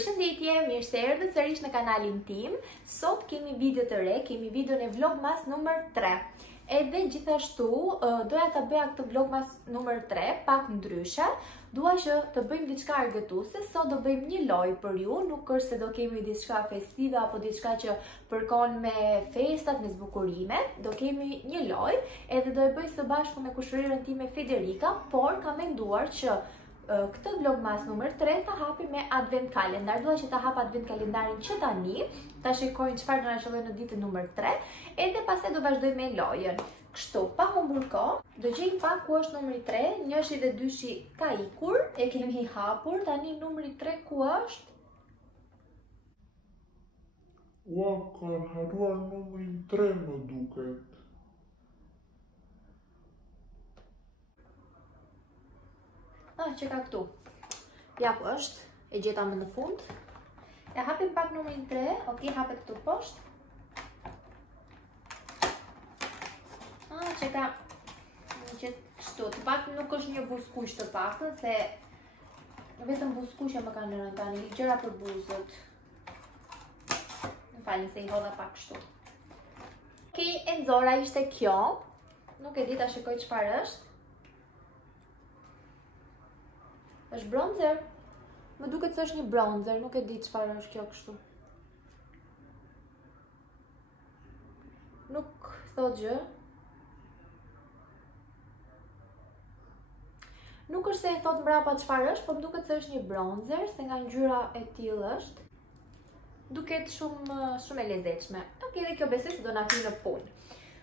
Përshëndetje, mirë se erdhët sërish në kanalin tim. Sot kemi video të re, kemi videon e vlogmas numër 3. Edhe gjithashtu doja të bëja këtë vlogmas numër 3 pak ndryshe. Dua që të bëjmë diçka argëtuese. Sot do bëjmë një lojë për ju, nuk është se do kemi diçka festive apo diçka që përkon me festat, me zbukurimet. Do kemi një lojë, edhe do e bëj së bashku me kushërirën time Federica, por kam menduar që këtë vlogmas numër 3 ta hapi me advent kalendar. Dua që ta hap advent kalendarin që tani, ta shikojnë çfarë do na shëllojë në ditën numër 3, edhe pastaj do vazhdoj me lojën. Kështu, pa humbur kohë, do gjejmë pak ku është numri 3, njëshi dhe dyshi ka ikur, e kemi hapur, tani numri 3 ku është? Ua, kanë haruar numrin 3 më duket. Që ka këtu. Ja ku është, e gjeta më në fund. Ja hapim pak numrin 3, ok, hapet këtu poshtë. Që ka kështu, të pak nuk është një buskush të paktën, se vetëm buskushja më kanë rënë tani, gjëra për buzët. Më falni se i hodha pak kështu. Ok, e nxora ishte kjo. Nuk e di ta shikoj çfarë është. Është bronzer. Më duket se është një bronzer, nuk e di çfarë është kjo kështu. Nuk thot gjë. Nuk është se e thot mbrapa çfarë është, por më duket se është një bronzer, se nga ngjyra e tillë është. Duket shumë e lezetshme. Ok, dhe kjo besoj se do na hyjë në punë.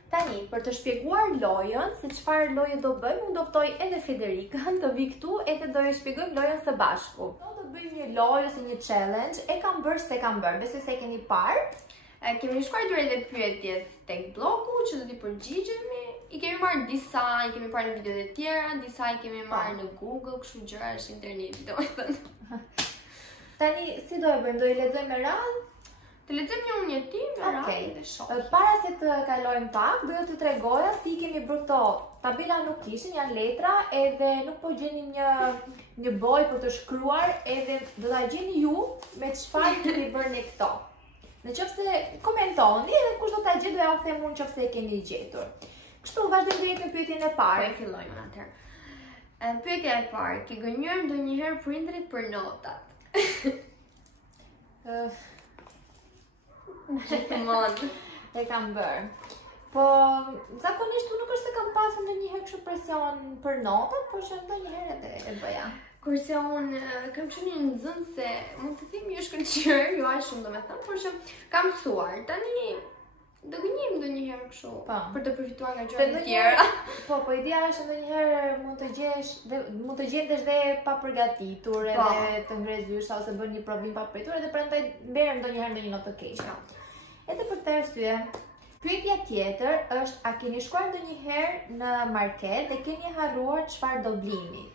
Tani, për të shpjeguar lojën, se çfarë loje do bëjmë, unë do ftoj edhe Federikën të vi këtu, edhe do e shpjegojmë lojën së bashku. Do bëjmë një lojë ose një challenge, e kam bërë se kam bërë, besoj se e keni parë. Kemi shkruar edhe pyetjet tek blogu, që do t'i përgjigjemi. I kemi marrë disa, i kemi parë në videot e tjera, disa i kemi marrë në Google, kështu gjëra është interneti, domethënë. Tani, si do e bëjmë? Do i lexojmë me radhë? Të lexojmë një unë tim, me radhë dhe shoh. Para se të kalojmë pak, doja të tregoja si kemi bërë këto. Tabela nuk kishin, janë letra, edhe nuk po gjenim një boj për të shkruar, edhe do ta gjeni ju me çfarë kemi bërë ne këto. Nëse komentoni, edhe kush do ta gjejë do ja u them unë nëse e keni gjetur. Kështu vazhdojmë direkt në pyetjen e parë. Po fillojmë atëherë. Pyetja e parë, ke gënjur ndonjëherë prindrit për notat? Gjithmonë e kam bërë. Po, zakonisht nuk është se kam pasur ndonjëherë kështu presion për notat, por që ndonjëherë edhe e bëja. Kurse unë kam qenë një nxënëse, mund të themi jo shkëlqyer, jo aq shumë domethënë, por që kam mësuar. Tani do gënjem ndonjëherë kështu për të përfituar nga gjërat e tjera. Po, ideja është ndonjëherë mund të gjendesh dhe pa përgatitur, edhe të ngresh zysha ose bën një provim pa pritur, edhe prandaj merrem ndonjëherë në një notë të keqe. Edhe për këtë arsye, pyetja tjetër është, a keni shkuar ndonjëherë në market dhe keni harruar çfarë do blini?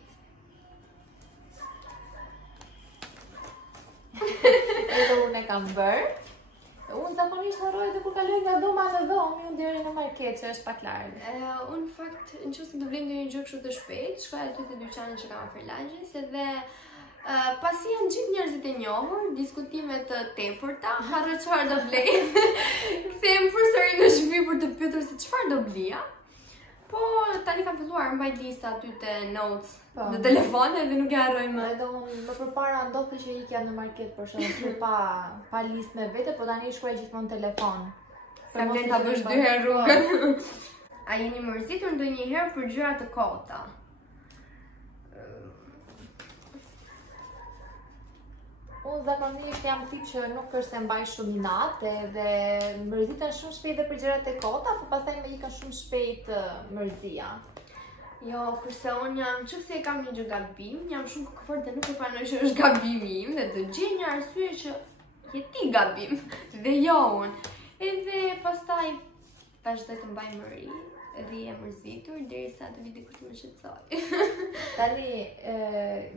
Edhe unë e kam bërë. Unë zakonisht harroj edhe kur kaloj nga dhoma në dhomë, unë deri në market, që është pak larg. Unë në fakt, nëse do blej ndonjë gjë kështu të shpejt, shkoj aty te dyqani që kam afër lagjes, edhe pasi janë gjithë njerëzit e njohur, diskutime të tepërta, harroj çfarë do blej. Kthehem përsëri në shtëpi për të pyetur se çfarë do blija. Po tani kam filluar mbaj lista aty te notes në telefon, edhe nuk e harroj më. Edhe unë më përpara ndodhte që ikja në market për shkak pa listë me vete, po tani shkruaj gjithmonë në telefon. Sa vlen ta bësh 2 herë rrugën. A jeni mërzitur ndonjëherë për gjëra të kota? Unë zakonisht jam tip që nuk është se mbaj shumë natë, edhe mërziten shumë shpejt dhe për gjërat e kota, po pastaj më ikën shumë shpejt mërzia. Jo, kurse unë jam, nëse e kam një gjë gabim, jam shumë kokëfort dhe nuk e pranoj që është gabimi im, dhe do gjej një arsye që je ti gabim, dhe jo unë. Edhe pastaj vazhdoj të mbaj mëri, rri e mërzitur, derisa të vi diku të më shqetësoj. Tani,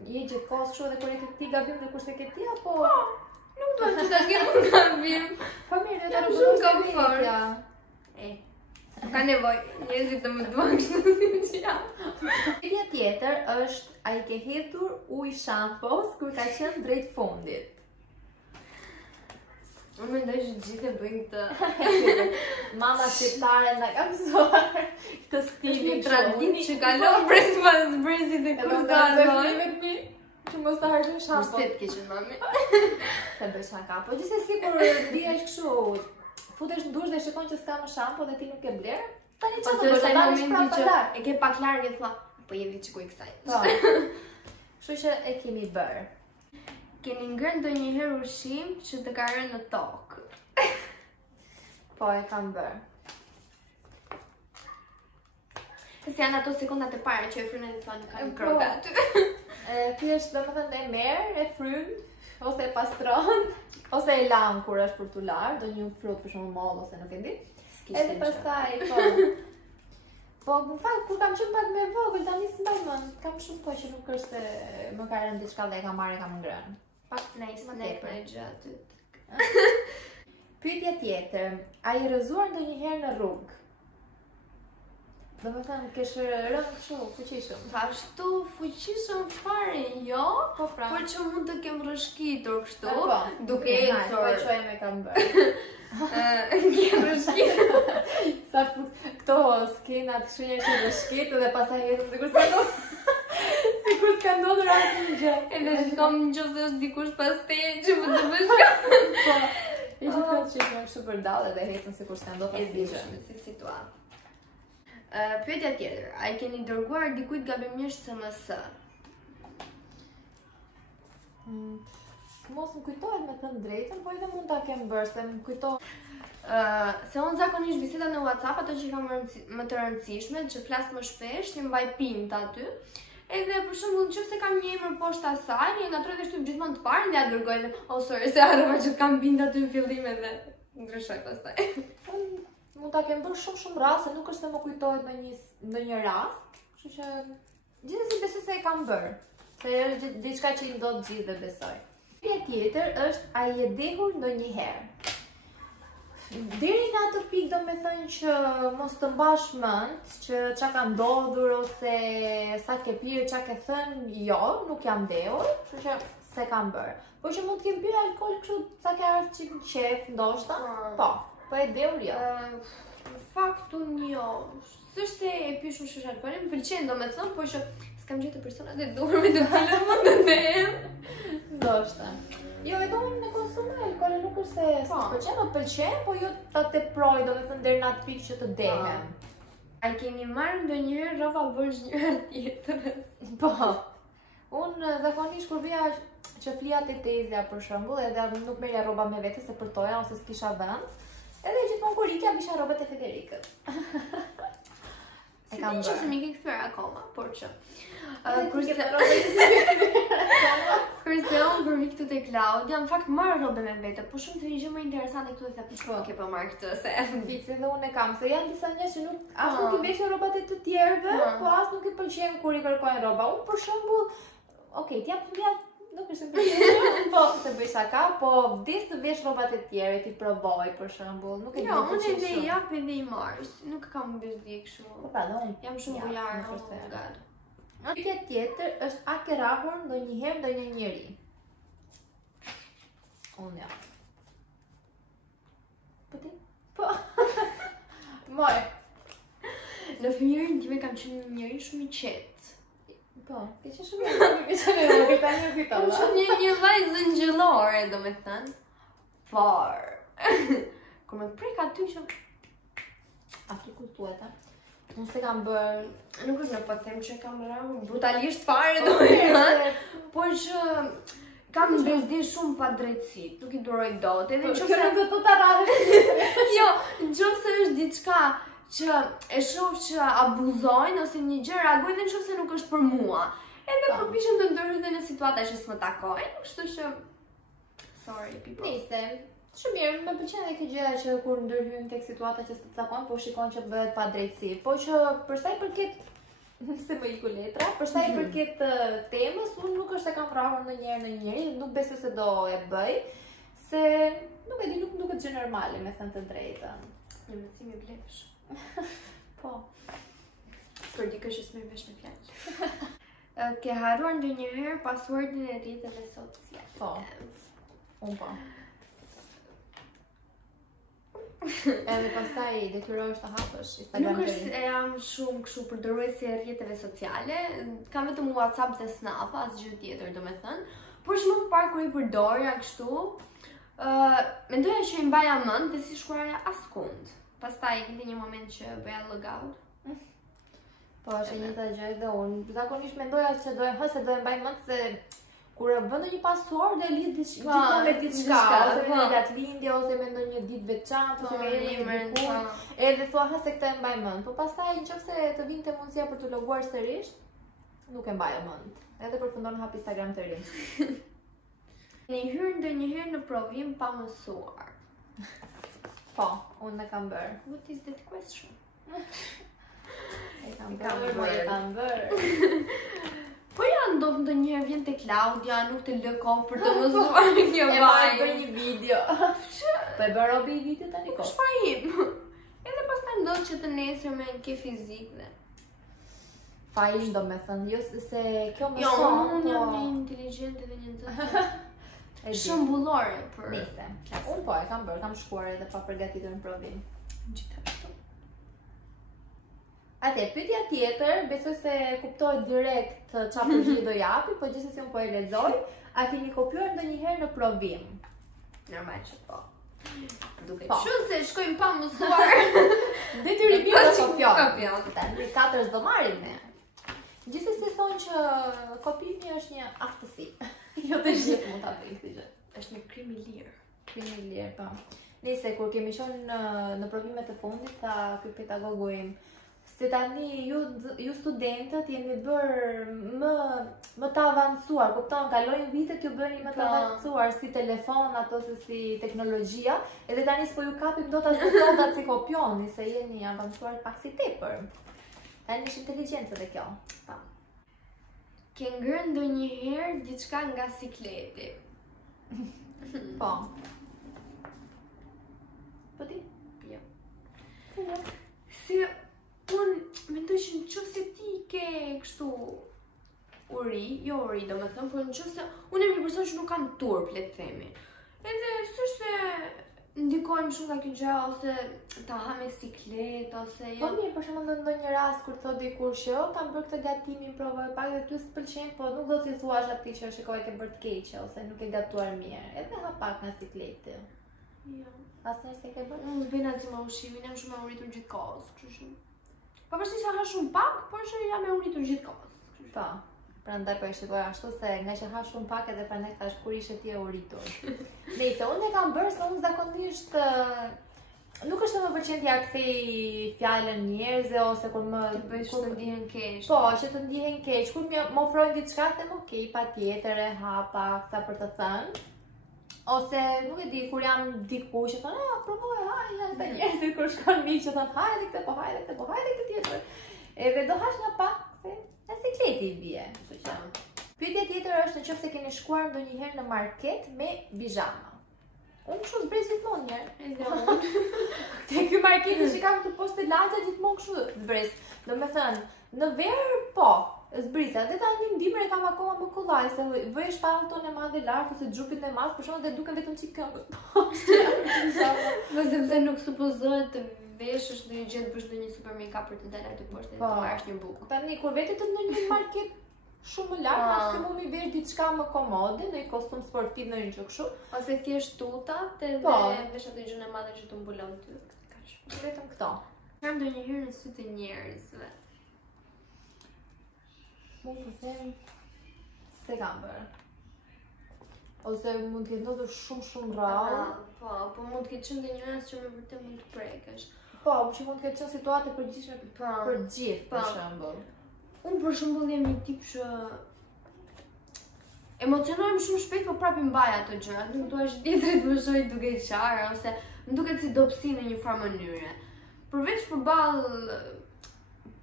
je gjithkohës kështu edhe kur e ke ti gabim dhe kur se ke ti, apo? Po, nuk duhet që ta kem unë gabim. Po mirë, jam shumë komfort. Ka nevoj, njerëzit të më duan kështu që jam. Pyetja tjetër është, a i ke hedhur ujë shampos kur ka qenë drejt fundit? Unë mendoj që gjithë e bëjnë këtë. Mama shqiptare na ka mësuar këtë stil. Është një traditë që kalon brez pas brezit dhe kur s'dalon. Që mos ta harxhin shampo. Vërtet ke qenë mami. Se bëj shaka. Po gjithsesi kur ndihesh kështu, futesh në dush dhe shikon që s'ka më shampo dhe ti nuk e bler. Tani çfarë do të bësh? Momenti që e ke pak larg e thua, po jemi çikuj kësaj. Po. Kështu që e kemi bërë. Keni ngrënë ndonjëherë ushqim që të ka rënë në tokë? Po e kam bërë. Se janë ato sekondat e para që e frynë dhe thua nuk ka në Po. kroga aty. Ky është domethënë e merr, e fryn, ose e pastron, ose e lan kur është për tu lar, do një frut për shembull moll ose nuk e di. Edhe pastaj po. Po në fakt kur kam qenë pak më e vogël tani s'mbaj mend, kam shumë kohë që nuk është se më ka rënë diçka dhe e kam marrë e kam ngrënë. Pak nice në gjë aty. Pyetja tjetër, a i rrëzuar ndonjëherë në rrugë? Domethënë kesh rënë kështu fuqishëm. Ashtu fuqishëm fare jo, Po pra. por që mund të kem rrëshqitur kështu, Po, duke nice, ecur. Po çojmë e kam bërë. Kem rrëshqitur. Sa këto skenat shenjë që rrëshqit dhe pastaj jetën sikur s'ka ndodhur. Sikur s'ka ndodhur asnjë gjë. Edhe shkom nëse është dikush pas teje që më të bësh. Po. E gjithë që ishme kështu për dallë dhe hetën sikur s'ka ndodhur E asnjë gjë. dishme si situatë. Pyetja tjetër, a i keni dërguar dikujt gabimisht SMS? Mos më kujtohet me thënë drejtën, po edhe mund ta kem bërë, se më kujtohet. Se unë zakonisht bisedat në WhatsApp, ato që kam më të rëndësishme, që flas më shpesh, që mbaj pimt aty. Edhe për shembull, nëse kam një emër poshtë asaj, një ngatroj dhe shtyp gjithmonë të parë dhe ja dërgoj dhe sorry se harrova që kam pimt aty në fillim edhe ndryshoj pastaj. Mund ta kem bërë shumë raste, nuk është se më kujtohet ndonjë rast, kështu që gjithsesi besoj se e kam bërë. Se është diçka që i ndodh gjithëve besoj. Pyetja tjetër është, a i e dehur ndonjëherë? Deri në atë pikë do me thënë që mos të mbash mend që çka ka ndodhur ose sa ke pirë, çka ke thënë, jo, nuk jam dehur, kështu që se kam bërë. Po që mund të kem pirë alkool kështu sa ke ardhur çik në qef, ndoshta? Po. Po e dehur jo. Në fakt unë jo. S'është se e pysh më shumë alkoolin, më pëlqen domethënë, por që s'kam gjetur personat e duhur me të cilët mund të ndehem. Ndoshta. Jo, e domun në konsumoj alkoolin, nuk është se s'pëlqen, më pëlqen, po jo ta teproj, domethënë deri në atë pikë që të dehem. A keni marrë ndonjëherë rroba bërsh njëra tjetrës? Po. Unë zakonisht kur vija që flija te tezja për shembull, edhe nuk merrja rroba me vete se përtoja ose s'kisha vend. Edhe gjithmonë kur ikja bisha rrobat e Federikës. E kam bërë. Se mi ke kthyer akoma, por që kurse unë kur vi këtu te Klaudia, në fakt marr rrobe me vete, po shumë të një gjë më interesante këtu dhe po ke po marr këtë se Vice dhe unë e kam, se janë disa njerëz që nuk as nuk i veshin rrobat e të tjerëve, po as nuk i pëlqen kur i kërkojnë rroba. Unë për shembull, okay, t'jap nuk është pëlqen, po se bëj shaka, po vdes të vesh rrobat e tjerë, ti provoj për shembull, nuk e di. Jo, unë edhe i jap edhe i marr, nuk kam bezdi kështu. Po pra, unë jam shumë bujar. Pyetja tjetër është, a ke rrahur ndonjëherë ndonjë njeri? Unë jam. Po ti? Po. Moj. Në fëmijërin time kam qenë një njeri shumë i qetë. Po, ke qenë shumë i qetë, tani nuk kam qenë një vajzë ngjyllore, domethënë. Por kur më prek aty që Afriku thuhet, a? Unë se kam bërë, nuk është në po them që kam rrahur brutalisht fare domethënë, por që kam bezdi shumë pa drejtësi, nuk i duroj dot, edhe nëse nuk do të ta rrahësh. Jo, nëse është diçka që e shoh që abuzojnë ose një gjë reagojnë nëse nuk është për mua. Edhe përpiqem të ndërhyj në situata që s'më takojnë, kështu që sorry people. Nice. Shumë mirë, më pëlqen edhe kjo gjëja që kur ndërhyjnë tek situata që s'të takojnë, po shikon që bëhet pa drejtësi. Po që për sa i përket se më iku letra, për sa i përket temës, unë nuk është se kam rrahur ndonjëherë në njëri, nuk besoj se do e bëj, se nuk e di, nuk duket gjë normale, me thënë të drejtën. Në mësim e blefsh. Po. Për dikë që s'merr vesh me fjalë. Ke harruar ndonjëherë passwordin e rrjeteve sociale? Po. Unë po. Edhe pastaj detyrohesh të hapësh Nuk Instagram-in. është se jam shumë kështu përdoruese e rrjeteve sociale, kam vetëm WhatsApp dhe Snap, asgjë tjetër domethënë. Por shumë më parë kur i përdorja kështu, mendoja që i mbaja mend dhe si shkruarja askund. Pastaj kishte një moment që bëja logout. Po, është e njëjta gjë edhe unë. Zakonisht mendoja se do e mbaj mend se kur e vë ndonjë password e lidh gjithmonë me diçka, ose me datë lindje ose me ndonjë ditë veçantë ose me emrin diku. Edhe thua se këtë e mbaj mend, po pastaj nëse të vinte mundësia për të loguar sërish, nuk e mbaj mend. Edhe përfundon hap Instagram të ri. Në hyrë ndonjëherë në provim pa mësuar. Po, unë e kam bërë. What is that question? E kam bërë. Po ja ndodh ndonjëherë vjen te Klaudia, nuk të lë kohë për të mësuar kjo E vaj. bërë një video. Po e bërë robi video tani ko. Kush pa im? Edhe pastaj ndodh që të nesërme në ke fizik dhe. Fajin do me thënë, jo se kjo më Jo, son, unë jam një inteligjente dhe një nxënës shembullore për. Nice. Unë po e kam bërë, kam shkuar edhe pa përgatitur në provim. Gjithashtu. Atë, pyetja tjetër, besoj se kuptohet direkt çfarë përgjigje do japi, po gjithsesi unë po e lexoj. A keni kopjuar ndonjëherë në provim? Normal që po. Duke Po. kështu se shkojmë pa mësuar. Detyrimi do kopjon. Kopjon. Tani 4 do marrim ne. Gjithsesi thonë që kopimi është një aftësi. Jo të gjithë mund ta bëjnë këtë gjë. Është një krim i lirë. Krim i lirë, po. Nëse kur kemi qenë në provimet e fundit, tha ky pedagogu im, se tani ju studentët jeni bërë më të avancuar, kupton, kalojnë vitet ju bëni më të avancuar si telefonat ose si teknologjia, edhe tani s'po ju kapim dot as metodat si kopjoni, se jeni avancuar pak si tepër. Tani është inteligjencë dhe kjo. Ke ngrënë ndonjëherë diçka nga sikleti? Po. Po ti? Jo. Jo. Si unë mendoj që nëse ti ke kështu jo uri, domethënë, por nëse unë jam një person që nuk kam turp, le të themi. Edhe s'është se ndikojmë shumë nga kjo gjë ose ta ha me siklet ose Po mirë, për shembull në ndonjë rast kur thot dikush që kam bërë këtë gatimin, provoj pak dhe ty s'pëlqen, po nuk do t'i thuash atij që shikoj ke bërë të keq ose nuk e gatuar mirë. Edhe ha pak nga sikleti. Jo. Asnjë se ke bërë? Unë s'bën asgjë me ushqimin, jam shumë e uritur gjithkohës, kështu që. Pavarësisht se ha shumë pak, por që jam e uritur gjithkohës. Po. Prandaj po e shikoj ashtu se nga që ha shumë pak edhe prandaj thash kur ishe ti e uritur. Nëse unë e kam bërë se unë zakonisht nuk është se më pëlqen t'ja kthej fjalën njerëzve ose kur më Bëj që të ndihen keq. Po, që të ndihen keq. Kur më ofrojnë diçka them ok, patjetër e hapa sa për të thënë. Ose nuk e di kur jam diku që thonë, provoj, hajde ata njerëzit kur shkon miq që thonë, hajde këtë, po hajde këtë, po hajde këtë tjetër. Edhe do hash nga pak se në sikleti bie, kështu që. Pyetja tjetër është nëse keni shkuar ndonjëherë në market me bizhama. Unë kështu zbres gjithmonë njerë. Edhe unë. Te ky marketi që kam të poshtë lagja gjithmonë kështu zbres. Do me thënë, në verë po, zbrisa. Dhe tani në dimër e kam akoma më kollaj, se vëj shpallën tonë e madhe lartë ose xhupin e madh, për shkak dhe duken vetëm çik këmbët. Më sepse nuk supozohet të veshësh ndonjë gjë të bësh ndonjë super make-up për të dalë aty poshtë dhe të marrësh një bukë. Tani kur vete të ndonjë market shumë lart, maksimum i vesh diçka më komode, në një kostum sportiv në një gjë kështu, ose thjesht tutat edhe vesh atë gjën e madhe që të mbulon ty. Kaq. Vetëm këto. Kam ndonjëherë në sy të njerëzve. Mund të them se kam bërë. Ose mund të ndodhur shumë rrallë. Po mund të ketë qenë ndonjë rast që më vërtet mund të prekësh. Po, që mund të ketë qenë situata e përgjithshme për gjithë, për shembull. Unë për shembull jam një tip që emocionohem shumë shpejt, po prapë mbaj ato gjërat. Nuk dua që tjetri të më shohë duke qarë ose më duket si dobësi në një farë mënyre. Përveç përballë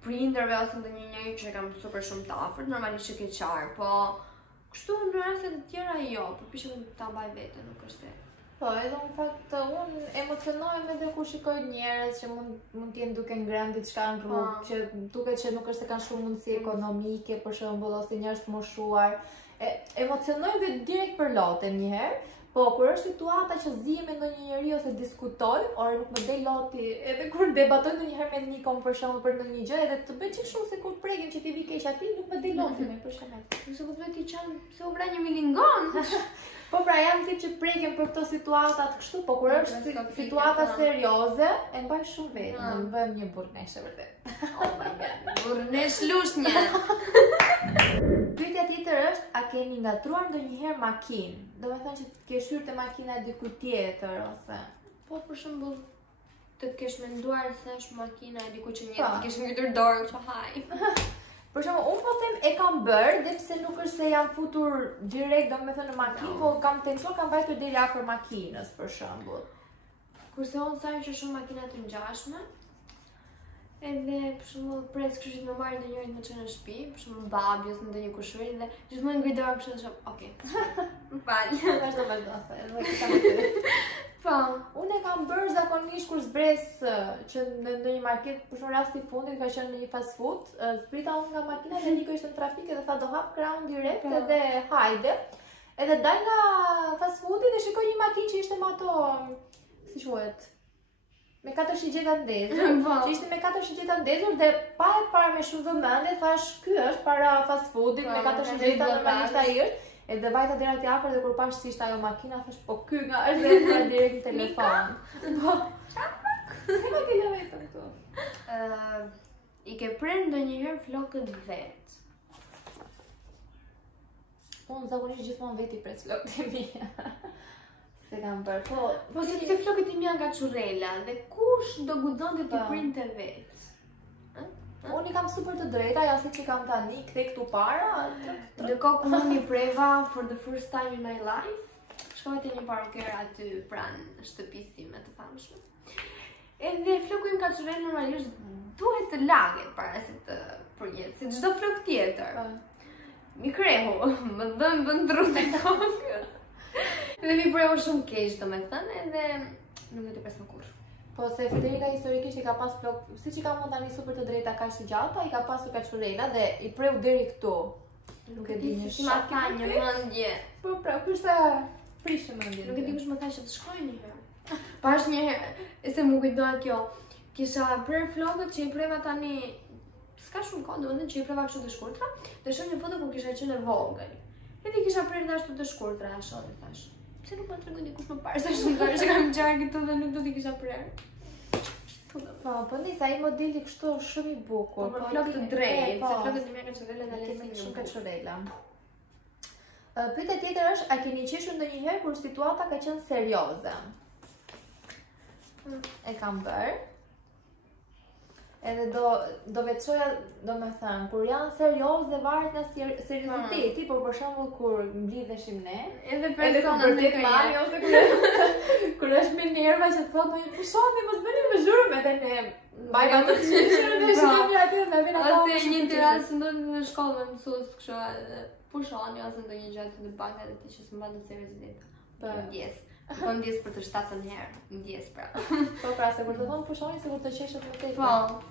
prindërve ose ndonjë njeri që kam super shumë të afërt, normalisht që ke qarë, po kështu në raste të tjera jo, përpiqem ta mbaj veten, nuk është se. Po, edhe në fakt unë emocionohem edhe kur shikoj njerëz që mund të jenë duke ngrënë diçka në rrugë, që duket që nuk është se kanë shumë mundësi ekonomike, për shembull, ose njerëz të moshuar. Emocionoj dhe direkt përlotem një herë, Po, kur është situata që zihem me ndonjë njeri ose diskutoj, ore nuk më del loti, edhe kur debatoj ndonjëherë me Nikon për shembull për ndonjë gjë, edhe të bëj çik shumë se kur prekim që ti vi keq aty, nuk më del loti me për shembull. Nëse kuptoj ti çan se u vra një milingon. Po pra jam tip që prekim për këto situatat kështu, po kur është situata serioze, e mbaj shumë vetë, më bëhem një burrnesh vërtet. Oh my god, burrnesh lushnje. Pyetja tjetër është, a keni ngatruar ndonjëherë makinë? Do me thënë që ke shyrë të makina diku tjetër, ose... Po, për shembull, të kesh menduar se është makina e diku që Po. një të kesh ngritur dorë që haj. Për shembull, unë po them e kam bërë, dhe pse nuk është se jam futur direkt, do me thënë në makinë, po kam tentuar, kam vajtur deri afër makinës, për shembull. Kurse unë sa që shumë makina të ngjashme, edhe për shembull pres kështu që më marrin ndonjëherë të më çojnë në shtëpi, për shembull babi ose ndonjë kushëri dhe gjithmonë ngri dorë kështu që okay. Më fal. Vazhdo, edhe e kam bërë. Po, Unë e kam bërë zakonisht kur zbres që në ndonjë market, për shembull rasti i fundit ka qenë në një fast food, zbrita unë nga makina dhe Niko ishte në trafik edhe tha do hap krahun direkt Po. edhe hajde. Edhe dal nga fast foodi dhe shikoj një makinë që ishte me ato, si quhet, me 4 shigjeta ndezur, Po. që ishte me 4 shigjeta ndezur dhe pa e para me shumë vëmendje thash ky është para fast foodit Po, me 4 ka shigjeta drejt normalisht ai është. Edhe vajta deri aty afër dhe kur pash si ishte ajo makina thash po ky nga është dhe ka direkt në telefon. Po. Si ma ke lënë vetëm këtu? i ke prerë ndonjëherë flokët vet. Unë zakonisht gjithmonë veti pres flokët e mia. Se kam bërë. Po sepse flokët e mia nga çurrela dhe kush do guxonte të Po. printe vet. Unë i kam super të drejta, ja si që kam tani, kthe këtu para. Ndërkohë kur unë i preva for the first time in my life, shkova te një paruker aty pranë shtëpisë time të famshme. Edhe floku im ka çurrel normalisht duhet të laget para se të përjet, si çdo flok tjetër. Mi krehu, më bën drute kokës. Dhe mi preu shumë keq domethënë, edhe nuk do të pres më kurrë. Po se Federika historikisht i ka pas flok, siç i ka mund tani super të drejta kaq të gjata, i ka pasur kaçurela dhe i preu deri këtu. Nuk e di një si ma tha një mendje. Po pra, kushta prishë mendjen. Nuk e di kush më tha që të shkoj një herë. Pash një herë, e se më kujtohet kjo. Kisha prerë flokët që i preva tani s'ka shumë kohë, domethënë që i preva kështu të shkurtra, dhe shoh një foto kur kisha qenë e vogël. Edhe kisha prerë ashtu të shkurtra, shoh dhe thash. Pse nuk më tregon dikush më parë se shumë dorë që kam gjarë këtu dhe nuk do t'i kisha prerë. Po ndisa ai modeli kështu shumë i bukur. Po flokë të drejtë, po. se flokët e mia kanë çurrele nga lesi Kemi një shumë bukur. kaçurela. Pyetja tjetër është, a keni qeshur ndonjëherë kur situata ka qenë serioze? E kam bërë. Edhe do veçoja, do me thënë, kur janë serioze varet nga serioziteti, por për shembull kur mblidheshim ne, Edhe kur personat vërtet mami ose kur është me nerva që thotë më pushoni, mos bëni më zhurmë edhe ne. Mbajmë atë çështën dhe shikojmë aty dhe vjen ato. Ose një tiras ndodhi në shkollë me mësues kështu pushoni ose ndonjë gjë të banka dhe ti që s'mban të seriozitet. Po. Ndjes. Po ndjes për të shtatën herë. Ndjes pra. Po pra, se kur të thonë pushoni, sigur të qeshët më tepër. Po.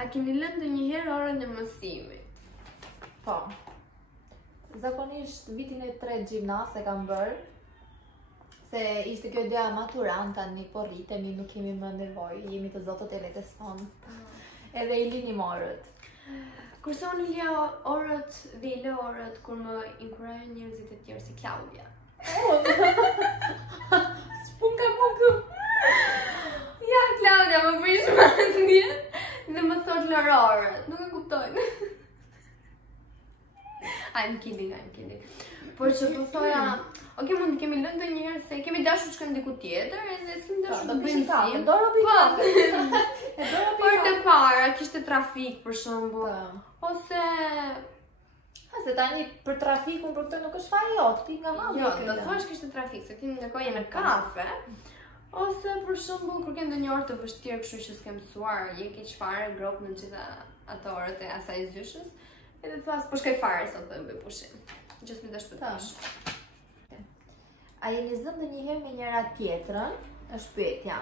A keni lënë ndonjëherë orën e mësimit? Po. Zakonisht vitin e 3 gjimnas e kam bërë. Se ishte kjo ideja maturant tani, po rritemi, nuk kemi më nevojë, jemi të zotët e vetes tonë. Edhe i linim orët. Kurse unë i lja orët dhe i lë orët kur më inkurajojnë njerëzit e tjerë si Klaudia. S'pun ka këtu. Ja, Klaudia, më prish mendjen dhe më thot lër orët. Nuk e kuptojnë. I'm kidding. Por që po thoja, okay, mund të kemi lënë ndonjëherë se kemi dashur të shkojmë diku tjetër edhe s'kemi dashur Do të bëjmë bëjmë kafe, sim. do robi kafe. E do robi Por të kafe. para kishte trafik për shembull. Po. Ose Se tani për trafikun për këtë nuk është fare jot, ti nga hapi. jo, do thosh kishte trafik, se ti ndërkohë je në kafe. Ose për shembull kur ke ndonjë orë të vështirë kështu që s'ke mësuar, je ke çfarë grop në gjitha ato orët e asaj zyshës, edhe thua po shkoj fare sot të bëj pushim. Just me dash të tash. A jeni zënë ndonjëherë me njëra tjetrën? Është pyetja.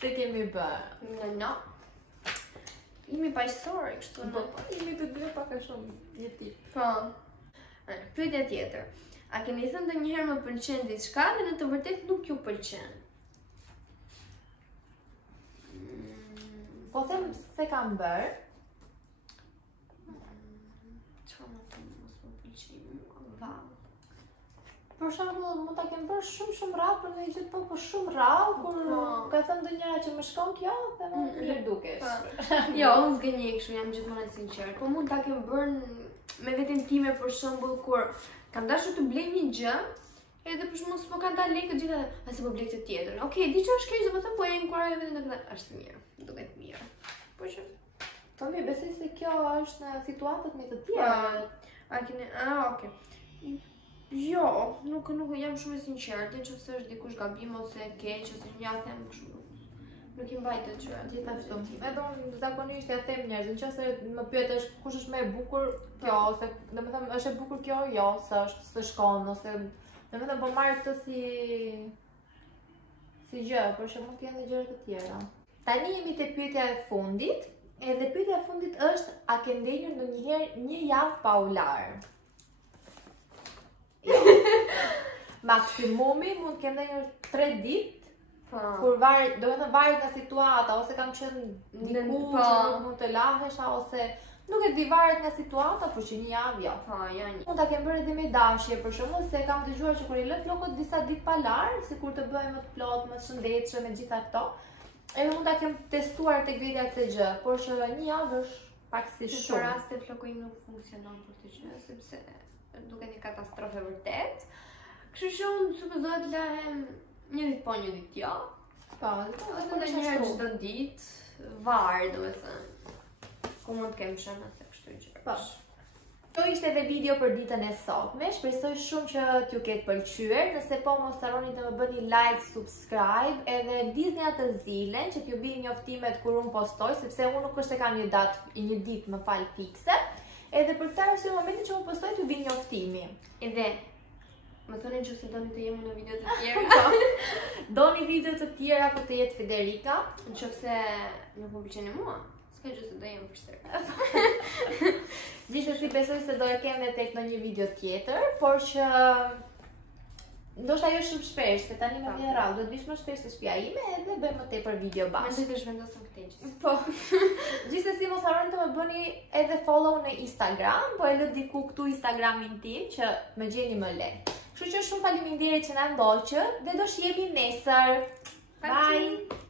Se kemi bërë. No. Jemi paqësorë kështu. Po, jemi të dy pak a shumë një tip. Po. Pyetja tjetër. A keni thënë ndonjëherë më pëlqen diçka dhe në të vërtetë nuk ju pëlqen? Po them se kam bërë. Çfarë më thon mos më pëlqen? Vallë. Për shembull, mund ta kem bërë shumë rrallë për një gjë po shumë rrallë kur ka thënë ndonjëra që më shkon kjo, dhe më mirë dukesh. Jo, unë zgënjej kështu, jam gjithmonë e sinqert. Po mund ta kem bërë me veten time për shembull kur kam dashur të blej një gjë, edhe për shembull s'po kanë dalë lekë të gjitha, se po blej këtë tjetër. Okej, di që është keq, do të them po e inkurajoj vetëm në këtë, është mirë, duket mirë. Po që Po mirë, besoj se kjo është në situatat me të tjera. a keni, okay. Jo, nuk jam shumë e sinqertë, nëse është dikush gabim ose e keq ose ja them kështu. Nuk i mbaj të gjëra. Gjithashtu. Edhe unë zakonisht ja them njerëzve, nëse më pyetesh kush është më e bukur, kjo ose domethënë është e bukur kjo, jo, s'është shkon ose domethënë po marr këtë si gjë, por që mund të jenë gjëra të tjera. Tani jemi te pyetja e fundit, edhe pyetja e fundit është a ke ndenjur ndonjëherë një javë pa u larë? Maksimumi mund të kenë ndenjur 3 ditë. Kur varet nga situata, ose kam qenë diku që nuk mund të lahesha, ose nuk e di, varet nga situata, por që një javë jo. Mund ta kem bërë edhe me dashje, për shembull, se kam dëgjuar që kur i lë flokët disa ditë pa larë, sikur të bëhen më të plotë, më të shëndetshëm me gjitha këto, edhe mund ta kem testuar tek vetja këtë gjë, por që një javë është pak si shumë. Në raste floku im nuk funksionon për të gjë, sepse duket një katastrofë vërtet. Kështu që unë supozohet lahem një ditë po, një ditë jo. Po, edhe ndonjëherë çdo ditë, varet domethënë. Ku mund të kem shënë se kështu gjë. Po. Kjo ishte edhe video për ditën e sotme. Shpresoj shumë që t'ju ketë pëlqyer. Nëse po, mos harroni të më bëni like, subscribe, edhe ndizni atë zilen që t'ju bijë njoftimet kur unë postoj, sepse unë nuk është se kam një ditë më fal fikse. Edhe për këtë arsye, në momentin që unë postoj t'ju bijë njoftimi. Edhe më thoni që se doni të jemi në video të tjera. Doni video të tjera ku të jetë Federica. Nëse nuk më pëlqeni mua, s'ka gjë se do jem përsëri. Gjithsesi besoj se do e kem edhe tek në një video tjetër, por që ndoshta jo shumë shpesh, se tani më vjen rrallë, do të vish më shpesh te shtëpia ime edhe bëjmë më tepër video bashkë. Mendoj të zhvendosëm këtë gjë. Po. Gjithsesi mos harroni të më bëni edhe follow në Instagram, po e lë diku këtu Instagramin tim që më gjeni më lehtë. Kështu që shumë faleminderit që na ndoqët dhe do shihemi nesër. Bye.